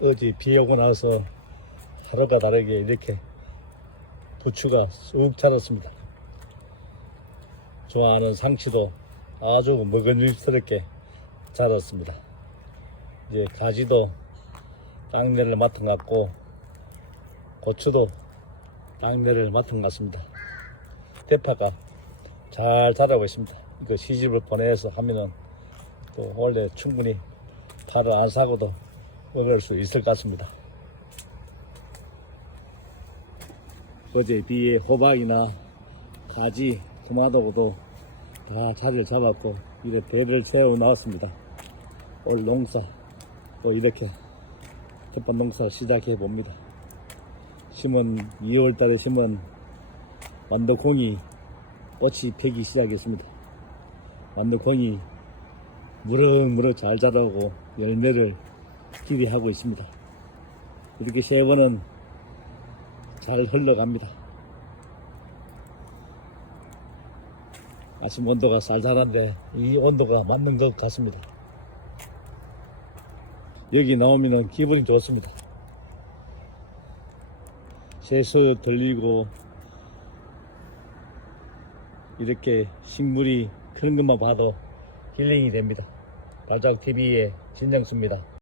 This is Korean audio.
어제 비 오고 나서 하루가 다르게 이렇게 부추가 쑥 자랐습니다. 좋아하는 상치도 아주 먹은잎스럽게 자랐습니다. 이제 가지도 땅내를 맡은 것 같고 고추도 땅내를 맡은 것 같습니다. 대파가 잘 자라고 있습니다. 이거 시집을 보내서 하면은 또 원래 충분히 파를 안 사고도 먹을 수 있을 것 같습니다. 어제 비에 호박이나 가지, 토마토도 다 자리를 잡았고 이렇게 배를 채워 나왔습니다. 올 농사 또 이렇게 대파 농사 시작해 봅니다. 심은 2월 달에 심은 만두콩이 꽃이 피기 시작했습니다. 만두콩이 무럭무럭 잘 자라고 열매를 기대하고 있습니다. 이렇게 세번은 잘 흘러갑니다. 아침 온도가 쌀쌀한데 이 온도가 맞는 것 같습니다. 여기 나오면 기분이 좋습니다. 새소 들리고 이렇게 식물이 크는 것만 봐도 힐링이 됩니다. 발작TV의 진정수입니다.